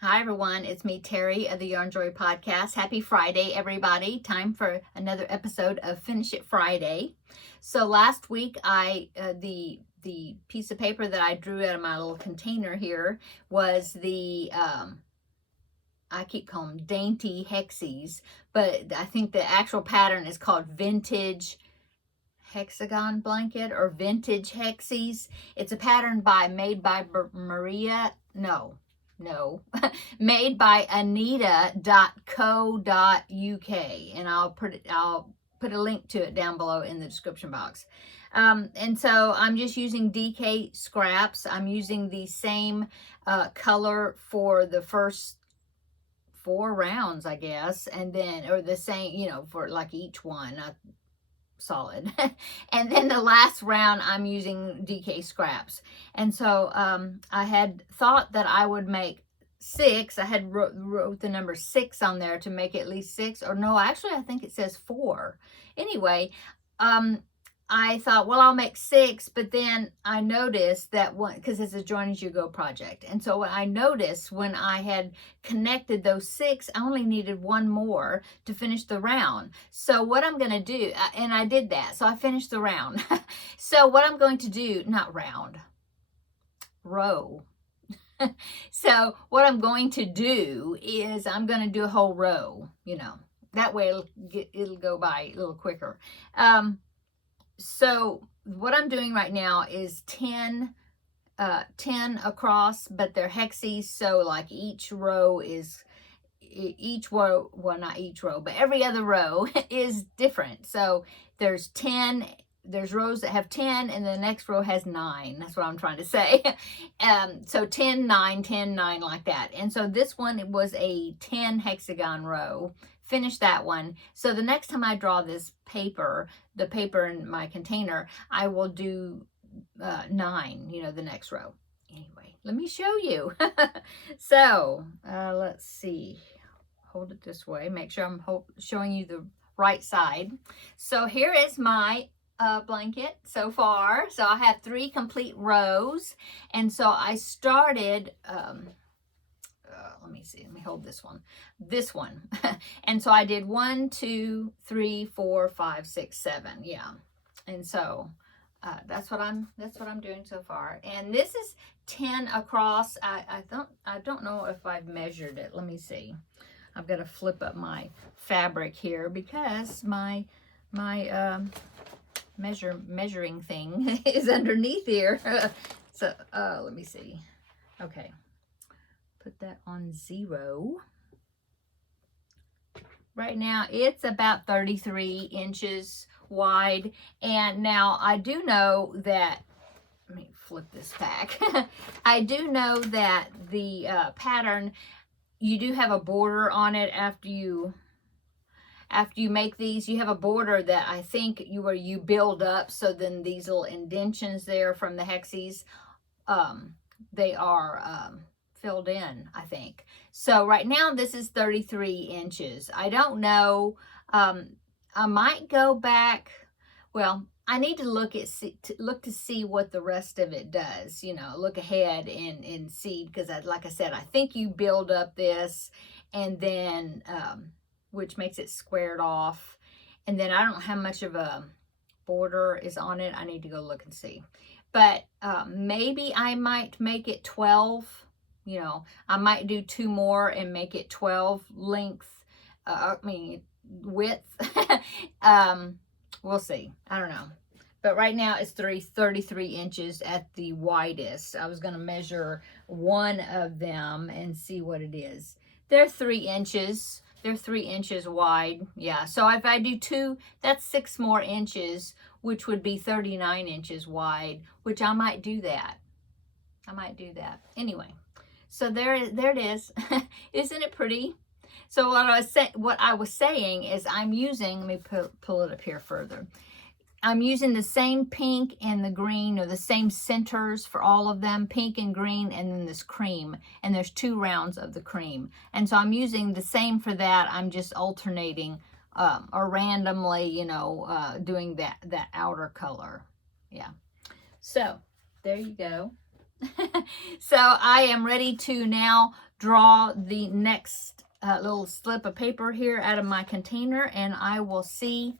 Hi everyone, it's me Terry of the Yarn Joy Podcast. Happy Friday everybody. Time for another episode of Finish It Friday. So last week the piece of paper that I drew out of my little container here was the I keep calling them dainty hexies, but I think the actual pattern is called vintage hexagon blanket or vintage hexies. It's a pattern made by made by anita.co.uk, and I'll put a link to it down below in the description box. And so I'm just using DK scraps. I'm using the same color for the first 4 rounds, I guess, and then, or the same, for like each one. Solid. And then the last round I'm using DK scraps. And so I had thought that I would make 6. I had wrote the number 6 on there to make at least 6, or no, actually I think it says 4. Anyway, I thought, well, I'll make 6, but then I noticed that because it's a join as you go project. And so what I noticed when I had connected those 6, I only needed 1 more to finish the round. So what I'm going to do, and I did that. So I finished the round. So what I'm going to do, not round, row. So what I'm going to do is I'm going to do a whole row, that way it'll go by a little quicker. So what I'm doing right now is 10 across, but they're hexies. So like each row, well, not each row, but every other row is different. So there's rows that have 10, and the next row has 9. That's what I'm trying to say. So 10, 9, 10, 9, like that. And so this one, it was a 10 hexagon row. Finish that one. So the next time I draw this paper, the paper in my container, I will do 9, the next row. Anyway, let me show you. So let's see. Hold it this way. Make sure I'm showing you the right side. So here is my blanket so far. So I have 3 complete rows. And so I started... let me see, let me hold this one. And so I did 1, 2, 3, 4, 5, 6, 7. Yeah. And so that's what I'm doing so far. And this is 10 across. I don't know if I've measured it. Let me see. I've got to flip up my fabric here because my measuring thing is underneath here. So let me see. Okay. Put that on 0. Right now it's about 33 inches wide. And now I do know that, let me flip this back. I do know that the pattern, you do have a border on it after you make these. You have a border that I think where you build up. So then these little indentions there from the hexies, they are filled in, I think. So right now this is 33 inches. I don't know. I might go back. Well, I need to look to see what the rest of it does. Look ahead and see, because like I said, I think you build up this, and then which makes it squared off, and then I don't know how much of a border is on it. I need to go look and see. But maybe I might make it 12. I might do 2 more and make it 12 length, width. We'll see. I don't know. But right now it's 33 inches at the widest. I was going to measure one of them and see what it is. They're 3 inches. They're 3 inches wide. Yeah. So if I do 2, that's 6 more inches, which would be 39 inches wide, which I might do that. Anyway. So there it is. Isn't it pretty? So what I was saying is I'm using, let me pull it up here further. I'm using the same pink and the green, or the same centers for all of them, pink and green, and then this cream. And there's 2 rounds of the cream. And so I'm using the same for that. I'm just alternating or randomly, doing that outer color. Yeah. So there you go. So I am ready to now draw the next little slip of paper here out of my container, and I will see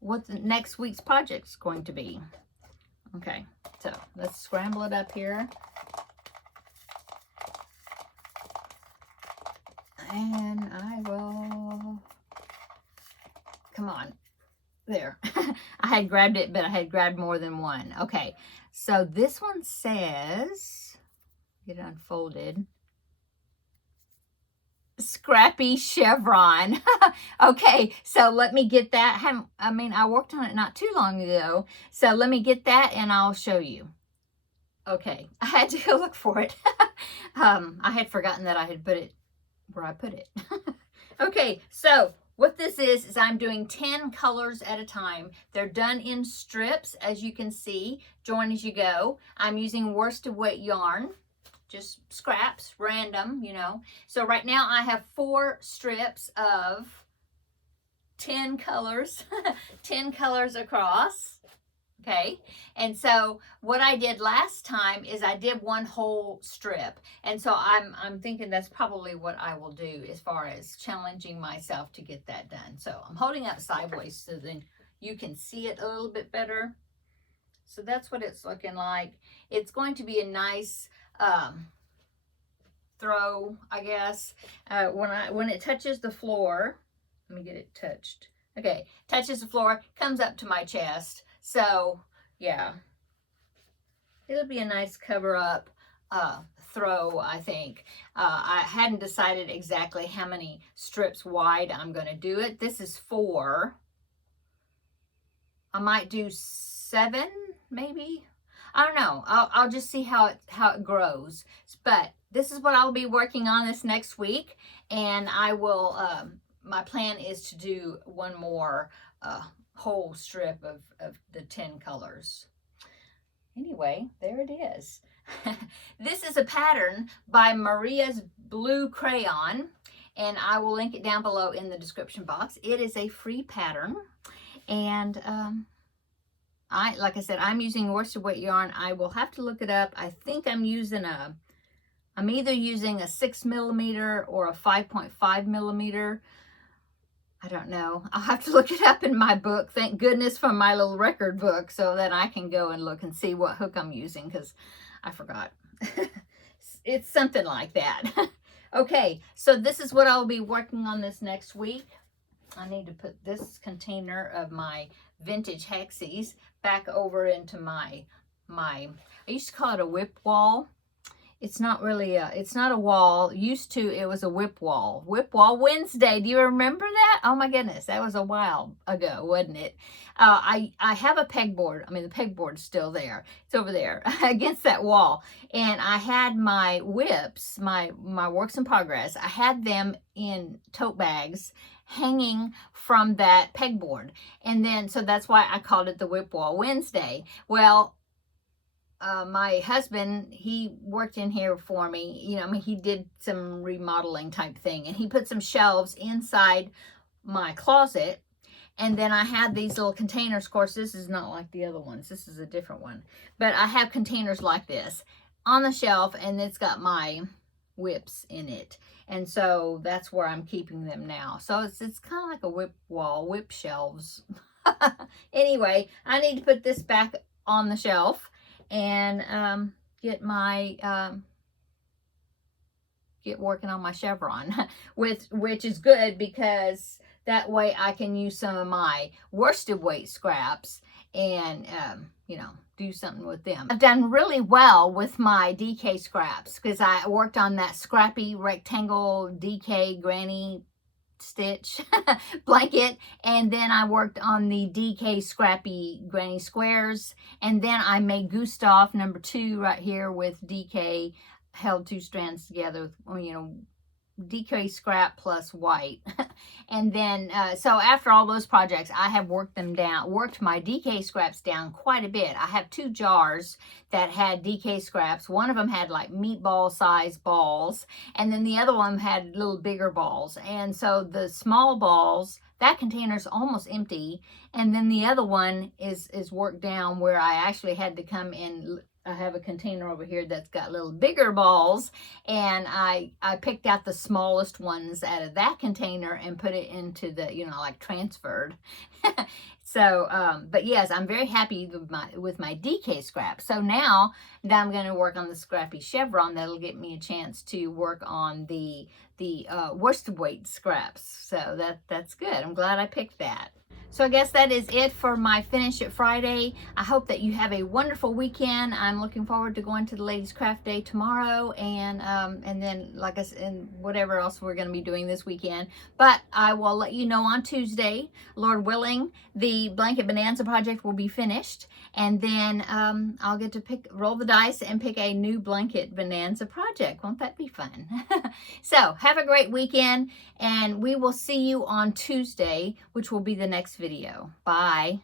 what the next week's project is going to be. Okay, so let's scramble it up here. And I will, come on, there. I had grabbed it, but I had grabbed more than one. Okay, so this one says, get it unfolded, Scrappy Chevron. Okay, so let me get that. I worked on it not too long ago, so let me get that and I'll show you. Okay, I had to go look for it. I had forgotten that I had put it where I put it. Okay, so what this is I'm doing 10 colors at a time. They're done in strips, as you can see, join as you go. I'm using worsted weight yarn, just scraps, random, you know. So right now I have 4 strips of 10 colors, 10 colors across. Okay, and so what I did last time is I did one whole strip, and so I'm thinking that's probably what I will do as far as challenging myself to get that done. So I'm holding up sideways so then you can see it a little bit better. So that's what it's looking like. It's going to be a nice throw, I guess. When it touches the floor, let me get it touched. Okay, touches the floor, comes up to my chest. So, yeah, it'll be a nice cover-up throw, I think. I hadn't decided exactly how many strips wide I'm going to do it. This is 4. I might do 7, maybe. I don't know. I'll just see how it grows. But this is what I'll be working on this next week, and I will. My plan is to do one more whole strip of the 10 colors. Anyway, there it is. This is a pattern by Maria's Blue Crayon, and I will link it down below in the description box. It is a free pattern, and like I said, I'm using worsted weight yarn. I will have to look it up. I think I'm either using a 6mm or a 5.5mm. I don't know. I'll have to look it up in my book. Thank goodness for my little record book so that I can go and look and see what hook I'm using, because I forgot. It's something like that. Okay, so this is what I'll be working on this next week. I need to put this container of my vintage hexies back over into my I used to call it a whip wall. It's not really it's not a wall. Used to, it was a whip wall. Whip Wall Wednesday. Do you remember that? Oh my goodness, that was a while ago, wasn't it? I have a pegboard. I mean, the pegboard's still there. It's over there against that wall. And I had my whips, my works in progress. I had them in tote bags hanging from that pegboard. And then, so that's why I called it the Whip Wall Wednesday. Well, my husband, he worked in here for me. You know, I mean, he did some remodeling type thing, and he put some shelves inside my closet. And then I had these little containers. Of course, this is not like the other ones. This is a different one. But I have containers like this on the shelf, and it's got my whips in it. And so that's where I'm keeping them now. So it's kind of like a whip wall, whip shelves. Anyway, I need to put this back on the shelf and get working on my chevron, which is good because that way I can use some of my worsted weight scraps and you know, do something with them. I've done really well with my DK scraps because I worked on that scrappy rectangle DK granny stitch blanket, and then I worked on the DK scrappy granny squares, and then I made Gustav #2 right here with DK, held 2 strands together with, you know, DK scrap plus white. And then so after all those projects, I have worked my DK scraps down quite a bit. I have 2 jars that had DK scraps. One of them had like meatball size balls, and then the other one had little bigger balls. And so the small balls, that container's almost empty, and then the other one is worked down where I actually had to come and I have a container over here that's got little bigger balls, and I picked out the smallest ones out of that container and put it into the, you know, like transferred. So, but yes, I'm very happy with my DK scrap. So now I'm going to work on the scrappy chevron. That'll get me a chance to work on the worsted weight scraps. So that's good. I'm glad I picked that. So I guess that is it for my Finish It Friday. I hope that you have a wonderful weekend. I'm looking forward to going to the Ladies Craft Day tomorrow, and then, like I said, and whatever else we're going to be doing this weekend. But I will let you know on Tuesday, Lord willing, the Blanket Bonanza project will be finished, and then I'll get to roll the dice and pick a new Blanket Bonanza project. Won't that be fun? So have a great weekend, and we will see you on Tuesday, which will be the next video. Bye.